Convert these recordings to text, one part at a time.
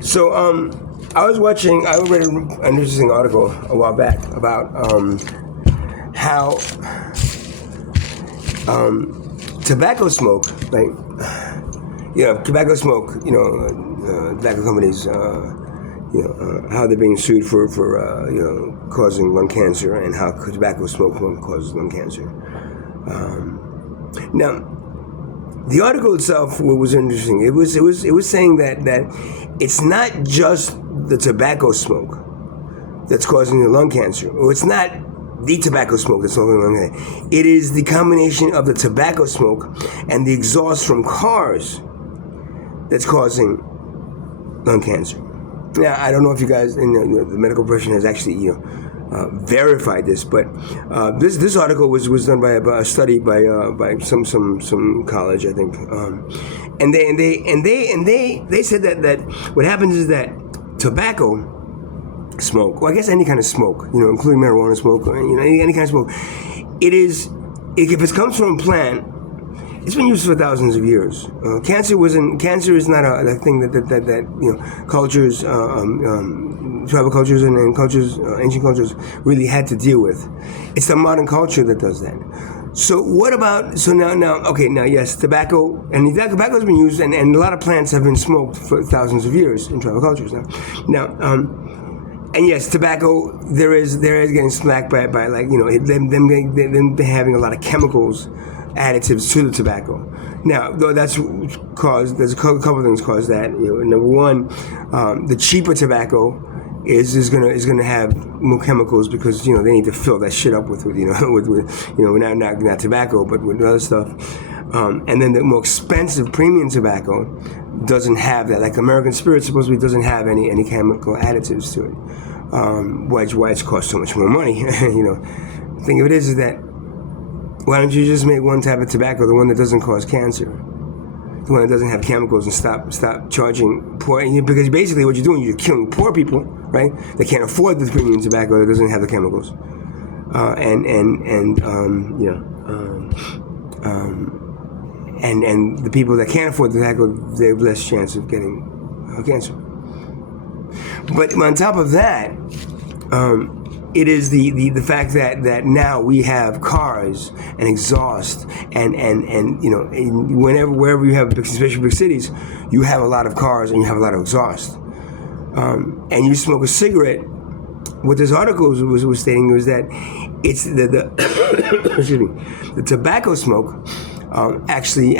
So, I read an interesting article a while back about how tobacco smoke, like, tobacco smoke, tobacco companies, how they're being sued for causing lung cancer, and how tobacco smoke causes lung cancer. Now, the article itself was interesting. It was saying that it's not just the tobacco smoke that's causing the lung cancer, or it's not the tobacco smoke that's causing lung cancer. It is the combination of the tobacco smoke and the exhaust from cars that's causing lung cancer. Now, I don't know if you guys in the medical profession has actually verified this, but this article was done by a study by some college, I think, and they said that what happens is that tobacco smoke, well, I guess any kind of smoke, including marijuana smoke, or any kind of smoke, if it comes from a plant, it's been used for thousands of years. Cancer is not a thing that cultures, tribal cultures and cultures, ancient cultures really had to deal with. It's the modern culture that does that. So what about, yes, tobacco, and tobacco's been used, and a lot of plants have been smoked for thousands of years in tribal cultures now. And yes, tobacco, there is getting slacked by like, them having a lot of chemicals, additives to the tobacco. Now, though there's a couple of things cause that. Number one, the cheaper tobacco is gonna have more chemicals because they need to fill that shit up with not tobacco, but with other stuff. And then the more expensive premium tobacco doesn't have that. Like American Spirit supposedly doesn't have any chemical additives to it. Why it costs so much more money? The thing of it is that why don't you just make one type of tobacco, the one that doesn't cause cancer, the one that doesn't have chemicals, and stop charging poor? Because basically what you're doing, you're killing poor people, right? They can't afford the premium tobacco that doesn't have the chemicals, and the people that can't afford the tobacco, they have less chance of getting cancer. But on top of that, it is the fact that now we have cars and exhaust and wherever you have, especially big cities, you have a lot of cars and you have a lot of exhaust. And you smoke a cigarette. What this article was stating was that it's the excuse me, the tobacco smoke actually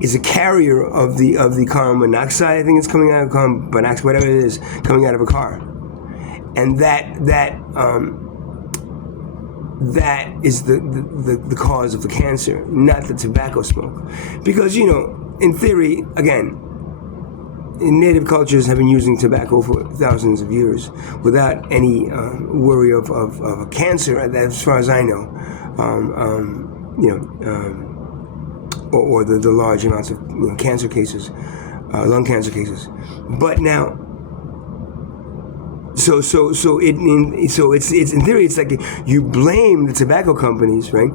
is a carrier of the carbon monoxide. I think it's coming out of carbon monoxide, whatever it is, coming out of a car. And that is the cause of the cancer, not the tobacco smoke. Because, in theory, again, native cultures have been using tobacco for thousands of years without any worry of cancer, as far as I know, or the large amounts of cancer cases, lung cancer cases. But now, So it's in theory, it's like you blame the tobacco companies, right?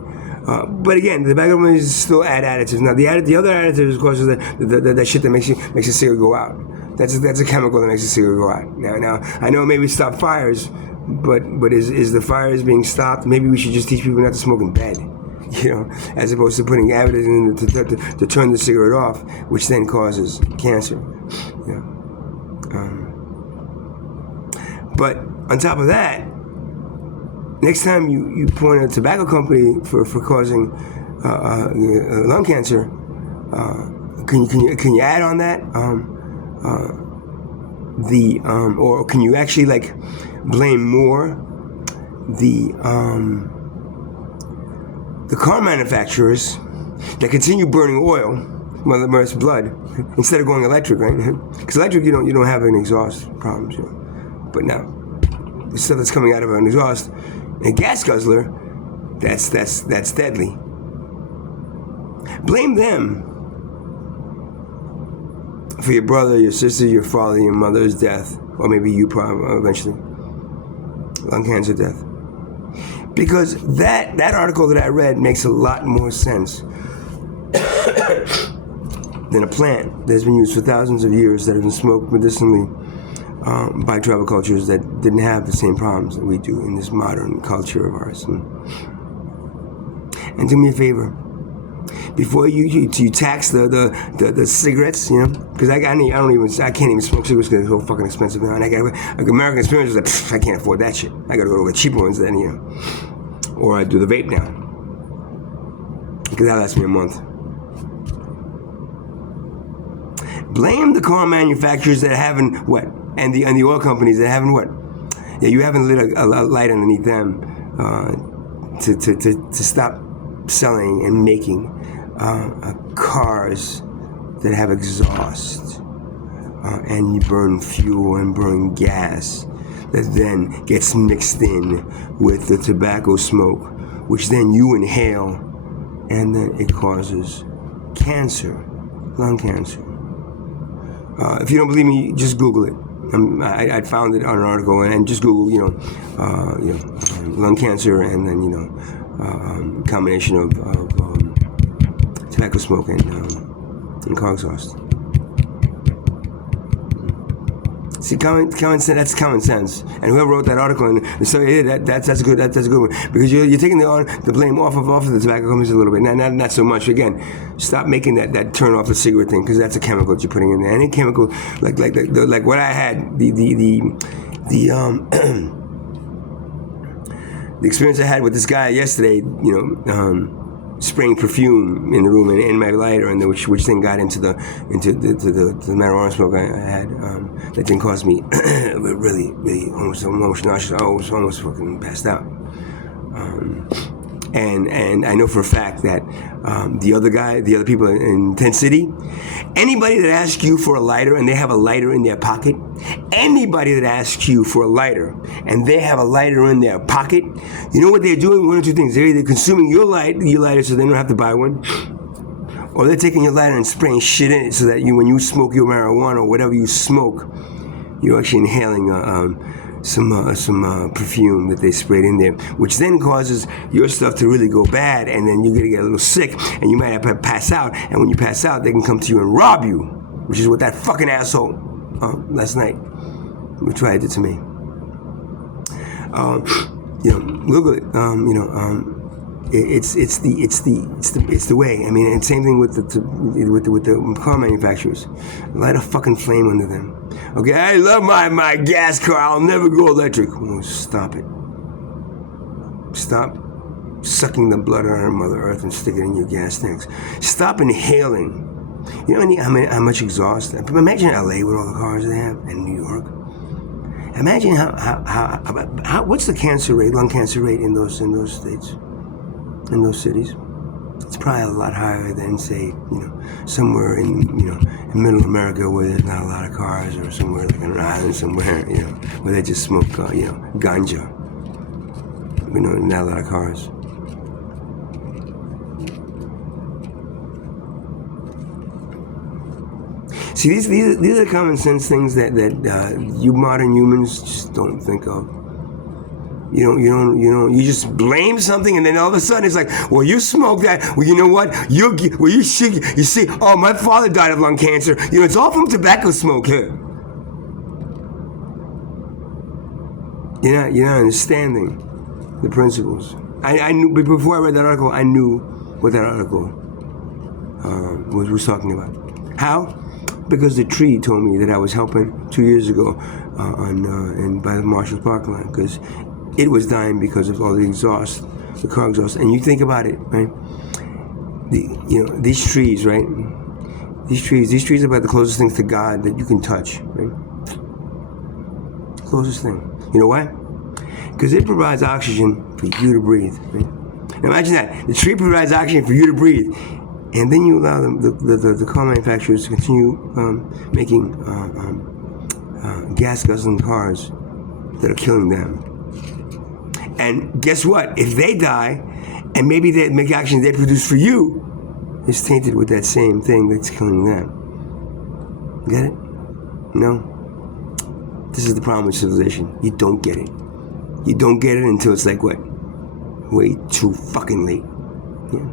But again, the tobacco companies still add additives. Now the other additives, of course, is that shit that makes the cigarette go out. That's a chemical that makes the cigarette go out. Now I know maybe stop fires, but is the fires being stopped? Maybe we should just teach people not to smoke in bed, as opposed to putting additives in to turn the cigarette off, which then causes cancer. But on top of that, next time you point at a tobacco company for causing lung cancer, can you add on that or can you actually blame more the car manufacturers that continue burning oil, whether it's blood, instead of going electric, right? Because electric, you don't have any exhaust problems. But now, the stuff that's coming out of an exhaust, a gas guzzler, that's deadly. Blame them for your brother, your sister, your father, your mother's death, or maybe you eventually, lung cancer death. Because that article that I read makes a lot more sense. than a plant that's been used for thousands of years, that has been smoked medicinally by tribal cultures that didn't have the same problems that we do in this modern culture of ours. And do me a favor, before you tax the cigarettes, because I can't even smoke cigarettes because they're so fucking expensive now. And American Experience is like, I can't afford that shit. I gotta go to the cheaper ones then, or I do the vape now, because that lasts me a month. Blame the car manufacturers that haven't what, and the oil companies that haven't what. Yeah, you haven't lit a light underneath them to stop selling and making cars that have exhaust, and you burn fuel and burn gas that then gets mixed in with the tobacco smoke, which then you inhale, and then it causes cancer, lung cancer. If you don't believe me, just Google it. I found it on an article, and just Google, lung cancer, and then combination of tobacco smoke and car exhaust. See, common sense. That's common sense. And whoever wrote that article, and so yeah, that's a good one, because you're taking the blame off of the tobacco companies a little bit. Not so much. Again, stop making that turn off the cigarette thing, because that's a chemical that you're putting in there. Any chemical like what I had, the experience I had with this guy yesterday, spraying perfume in the room and in my lighter, and which then got into the marijuana smoke I had. That didn't cause me really almost nauseous. I was almost fucking passed out. And I know for a fact that the other people in Tent City, anybody that asks you for a lighter and they have a lighter in their pocket, anybody that asks you for a lighter and they have a lighter in their pocket, you know what they're doing? One or two things. They're either consuming your lighter so they don't have to buy one, or they're taking your lighter and spraying shit in it so that when you smoke your marijuana or whatever you smoke, you're actually inhaling some perfume that they sprayed in there, which then causes your stuff to really go bad, and then you're gonna get a little sick, and you might have to pass out. And when you pass out, they can come to you and rob you, which is what that fucking asshole last night, which tried it to me. Google it. It's the way. I mean, and same thing with the car manufacturers. Light a fucking flame under them. Okay, I love my gas car. I'll never go electric. Oh, stop it. Stop sucking the blood out of Mother Earth and stick it in your gas tanks. Stop inhaling. You know how much exhaust? Imagine LA with all the cars they have, and New York. Imagine how what's the cancer rate, lung cancer rate in those states, in those cities? It's probably a lot higher than, say, somewhere in middle America where there's not a lot of cars, or somewhere like on an island somewhere, where they just smoke, ganja. Not a lot of cars. See, these are common sense things that you modern humans just don't think of. You just blame something, and then all of a sudden it's like, well, you smoke that. Well, you know what? You see, oh, my father died of lung cancer. It's all from tobacco smoke here. You're not understanding the principles. I knew, but before I read that article, I knew what that article was talking about. How? Because the tree told me that I was helping 2 years ago by the Marshall Park line, because it was dying because of all the exhaust, the car exhaust. And you think about it, right? These trees, right? These trees are about the closest things to God that you can touch, right? Closest thing. You know why? Because it provides oxygen for you to breathe, right? Now imagine that. The tree provides oxygen for you to breathe, and then you allow the car manufacturers to continue making gas-guzzling cars that are killing them. And guess what? If they die, and maybe the oxygen they produce for you is tainted with that same thing that's killing them. Get it? No? This is the problem with civilization. You don't get it. You don't get it until it's like what? Way too fucking late. Yeah.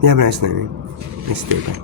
You have a nice night, man. Nice day, bye.